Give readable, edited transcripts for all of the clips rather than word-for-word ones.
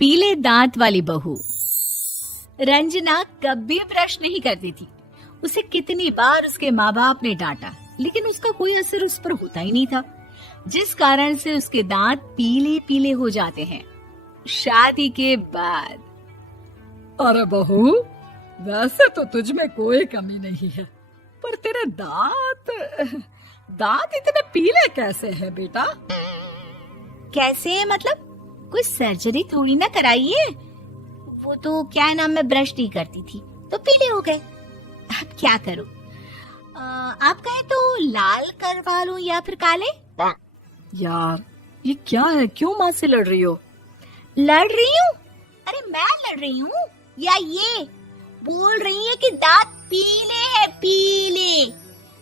पीले दांत वाली बहू। रंजना कभी ब्रश नहीं करती थी। उसे कितनी बार उसके माँ बाप ने डांटा, लेकिन उसका कोई असर उस पर होता ही नहीं था, जिस कारण से उसके दांत पीले पीले हो जाते हैं। शादी के बाद अरे बहू, वैसे तो तुझ में कोई कमी नहीं है, पर तेरे दांत इतने पीले कैसे हैं बेटा? कैसे मतलब? कोई सर्जरी थोड़ी ना कराइए। वो तो क्या नाम, मैं ब्रश नहीं करती थी तो पीले हो गए। अब क्या करूं? आप कहे तो लाल करवा लूं या फिर काले? यार ये क्या है, क्यों माँ से लड़ रही हो? लड़ रही हूँ? अरे मैं लड़ रही हूँ या ये बोल रही है कि दांत पीले हैं, पीले।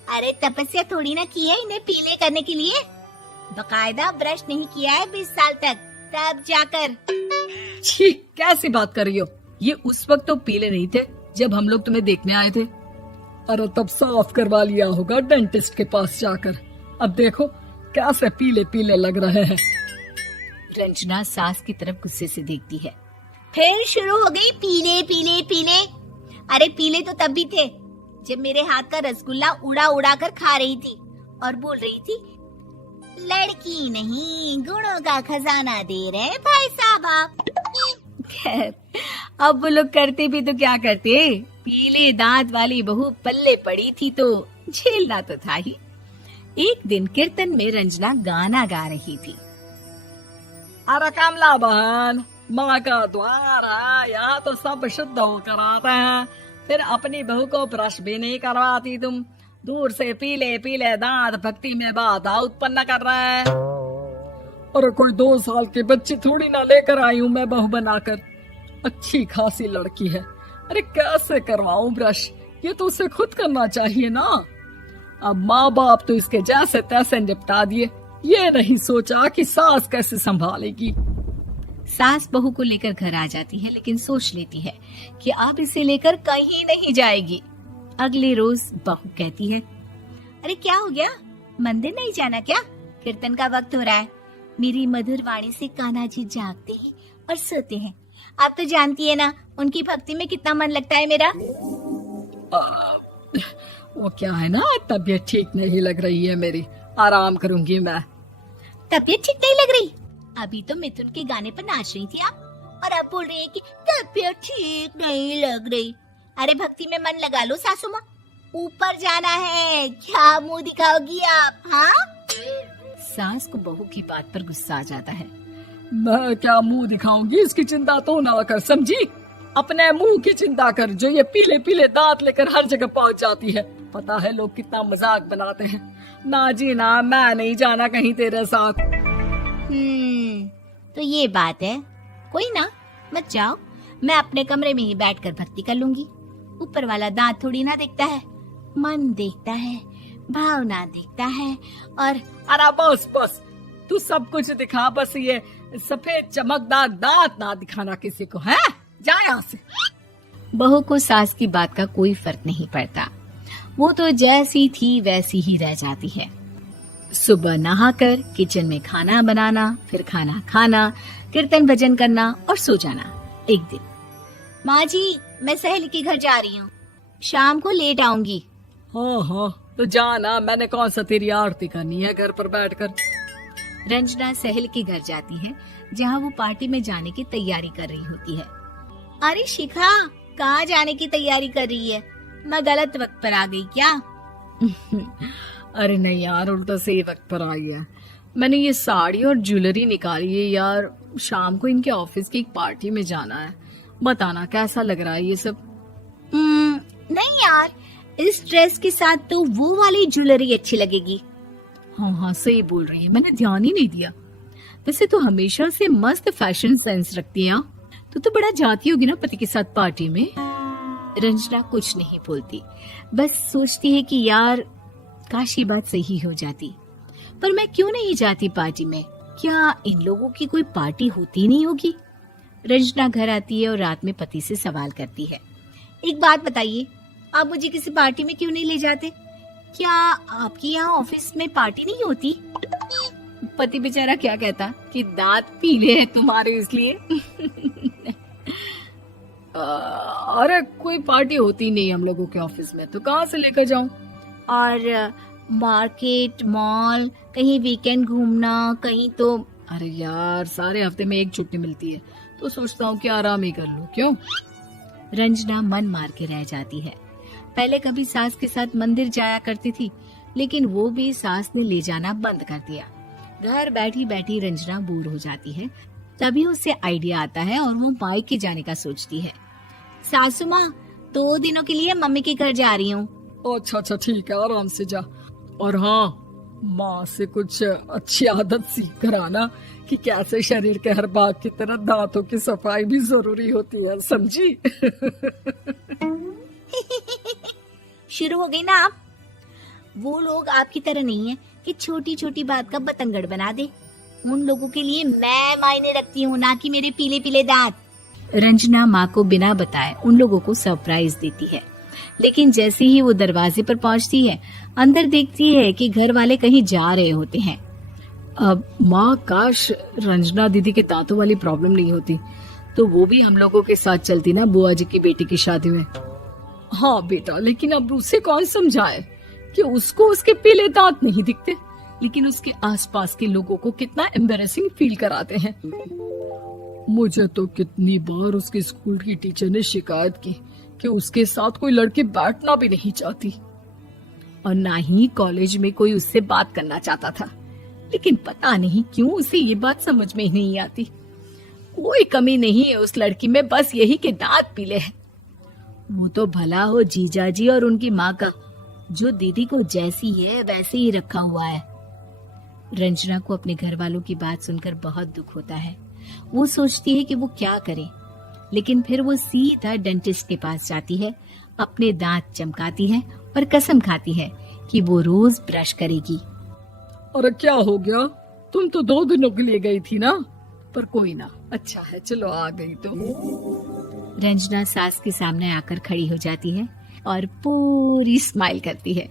अरे तपस्या थोड़ी ना की है इन्हें पीले करने के लिए। बकायदा ब्रश नहीं किया है 20 साल तक, तब जाकर। छी, कैसी बात कर रही हो? ये उस वक्त तो पीले नहीं थे जब हम लोग तुम्हें देखने आए थे। अरे तब साफ करवा लिया होगा डेंटिस्ट के पास जाकर। अब देखो कैसे पीले पीले लग रहे हैं। रंजना सास की तरफ गुस्से से देखती है। फिर शुरू हो गई पीले पीले पीले। अरे पीले तो तब भी थे जब मेरे हाथ का रसगुल्ला उड़ा उड़ा कर खा रही थी और बोल रही थी, लड़की नहीं गुणों का खजाना दे रहे भाई साहब आप। खैर, अब वो लोग करते भी तो क्या करते, पीले दांत वाली बहू पल्ले पड़ी थी तो झेलना तो था ही। एक दिन कीर्तन में रंजना गाना गा रही थी। अरे कमला बहन, माँ का द्वार है, यहाँ तो सब शुद्ध होकर आते हैं, फिर अपनी बहू को ब्रश भी नहीं करवाती तुम। दूर से पीले पीले दांत भक्ति में बाधा उत्पन्न कर रहे हैं। अरे कोई 2 साल के बच्चे थोड़ी ना लेकर आई हूँ मैं बहू बनाकर। अच्छी खासी लड़की है, अरे कैसे करवाऊं ब्रश? ये तो उसे खुद करना चाहिए ना। अब माँ बाप तो इसके जैसे तैसे निपटा दिए, ये नहीं सोचा कि सास कैसे संभालेगी। सास बहू को लेकर घर आ जाती है, लेकिन सोच लेती है कि अब इसे लेकर कहीं नहीं जाएगी। अगले रोज बहू कहती है, अरे क्या हो गया, मंदिर नहीं जाना क्या? कीर्तन का वक्त हो रहा है। मेरी मधुर वाणी से कान्हा जी जागते हैं और सोते हैं। आप तो जानती है ना उनकी भक्ति में कितना मन लगता है मेरा। वो क्या है ना, तबीयत ठीक नहीं लग रही है मेरी, आराम करूंगी मैं। तबीयत ठीक नहीं लग रही? अभी तो मिथुन के गाने पर नाच रही थी आप, और अब बोल रही है कि तबीयत ठीक नहीं लग रही। अरे भक्ति में मन लगा लो सासू माँ, ऊपर जाना है, क्या मुंह दिखाओगी आप? हाँ? सास को बहू की बात पर गुस्सा आ जाता है। मैं क्या मुंह दिखाऊंगी, इसकी चिंता तो ना कर, समझी? अपने मुंह की चिंता कर, जो ये पीले पीले दांत लेकर हर जगह पहुंच जाती है। पता है लोग कितना मजाक बनाते हैं। ना जी ना, मैं नहीं जाना कहीं तेरे साथ। तो ये बात है। कोई ना, मत जाओ, मैं अपने कमरे में ही बैठकर भक्ति कर लूंगी। ऊपर वाला दांत थोड़ी ना देखता है, मन देखता है, भावना देखता है। और अरे बस बस, तू सब कुछ दिखा, बस ये सफेद चमकदार दांत ना दिखाना किसी को, है? जा यहाँ से। बहू को सास की बात का कोई फर्क नहीं पड़ता। वो तो जैसी थी वैसी ही रह जाती है। सुबह नहाकर किचन में खाना बनाना, फिर खाना खाना, कीर्तन भजन करना और सो जाना। एक दिन, माँ जी मैं सहेली के घर जा रही हूँ, शाम को लेट आऊंगी। हाँ, तो जाना, मैंने कौन सा तेरी आरती करनी है घर पर बैठकर। रंजना सहेली के घर जाती है, जहाँ वो पार्टी में जाने की तैयारी कर रही होती है। अरे शिखा, कहाँ जाने की तैयारी कर रही है? मैं गलत वक्त पर आ गई क्या? अरे नहीं यार, उल्टा सही वक्त पर आई है। मैंने ये साड़ी और ज्वेलरी निकाली है यार, शाम को इनके ऑफिस की एक पार्टी में जाना है। बताना कैसा लग रहा है ये सब? नहीं यार, इस ड्रेस के साथ तो वो वाली ज्वेलरी अच्छी लगेगी। हाँ, सही बोल रही है, मैंने ध्यान ही नहीं दिया। वैसे तो हमेशा से मस्त फैशन सेंस रखती है। तो बड़ा जाती होगी ना पति के साथ पार्टी में। रंजना कुछ नहीं बोलती, बस सोचती है कि यार काश ये बात सही हो जाती, पर मैं क्यों नहीं जाती पार्टी में? क्या इन लोगों की कोई पार्टी होती नहीं होगी? रंजना घर आती है और रात में पति से सवाल करती है, एक बात बताइए, आप मुझे किसी पार्टी में क्यों नहीं ले जाते? क्या आपके यहाँ ऑफिस में पार्टी नहीं होती? पति बेचारा क्या कहता कि दांत पीले हैं तुम्हारे इसलिए। अरे कोई पार्टी होती नहीं हम लोगों के ऑफिस में, तो कहाँ से लेकर जाऊं? और मार्केट, मॉल, कहीं वीकेंड घूमना, कहीं तो। अरे यार सारे हफ्ते में एक छुट्टी मिलती है, तो सोचता हूँ कि आराम ही कर लूं। क्यों? रंजना मन मार के रह जाती है। पहले कभी सास के साथ मंदिर जाया करती थी, लेकिन वो भी सास ने ले जाना बंद कर दिया। घर बैठी बैठी रंजना बोर हो जाती है। तभी उसे आइडिया आता है और वो मायके जाने का सोचती है। सासू माँ, 2 दिनों के लिए मम्मी के घर जा रही हूँ। अच्छा ठीक है, आराम से जा। और हाँ, माँ से कुछ अच्छी आदत सीख कर आना कि कैसे शरीर के हर भाग की तरह दांतों की सफाई भी जरूरी होती है, समझी? शुरू हो गई ना आप। वो लोग आपकी तरह नहीं है कि छोटी छोटी बात का बतंगड़ बना दे। उन लोगों के लिए मैं मायने रखती हूँ, ना कि मेरे पीले पीले दांत। रंजना माँ को बिना बताए उन लोगों को सरप्राइज देती है, लेकिन जैसे ही वो दरवाजे पर पहुंचती है, अंदर देखती है कि घर वाले कहीं जा रहे होते हैं। अब माँ, काश रंजना दीदी के दांतों वाली प्रॉब्लम नहीं होती, तो वो भी हम लोगों के साथ चलती ना बुआ जी की बेटी की शादी में। हाँ बेटा, लेकिन अब उसे कौन समझाए कि उसको उसके पीले दांत नहीं दिखते, लेकिन उसके आसपास के लोगों को कितना एम्बैरेसिंग फील कराते हैं। मुझे तो कितनी बार उसके स्कूल की टीचर ने शिकायत की कि उसके साथ कोई लड़की बैठना भी नहीं चाहती, और ना ही कॉलेज में कोई उससे बात करना चाहता था। लेकिन पता नहीं क्यों उसे ये बात समझ में ही नहीं आती। कोई कमी नहीं है उस लड़की में, बस यही कि दांत पीले हैं। वो तो भला हो जीजा जी और उनकी माँ का, जो दीदी को जैसी है वैसे ही रखा हुआ है। रंजना को अपने घर वालों की बात सुनकर बहुत दुख होता है। वो सोचती है कि वो क्या करे, लेकिन फिर वो सीधा डेंटिस्ट के पास जाती है, अपने दांत चमकाती है और कसम खाती है कि वो रोज ब्रश करेगी। अरे क्या हो गया? तुम तो 2 दिनों के लिए गई थी ना, पर कोई ना, अच्छा है, चलो आ गई तो। रंजना सास के सामने आकर खड़ी हो जाती है और पूरी स्माइल करती है,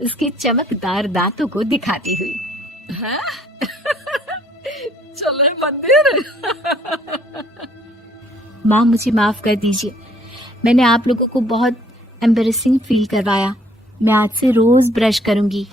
उसके चमकदार दांतों को दिखाती हुई। है? चले मंदिर। माँ, मुझे माफ कर दीजिए, मैंने आप लोगों को बहुत एम्बैरेसिंग फील करवाया। मैं आज से रोज ब्रश करूंगी।